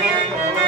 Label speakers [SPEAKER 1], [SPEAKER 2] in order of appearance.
[SPEAKER 1] Thank you.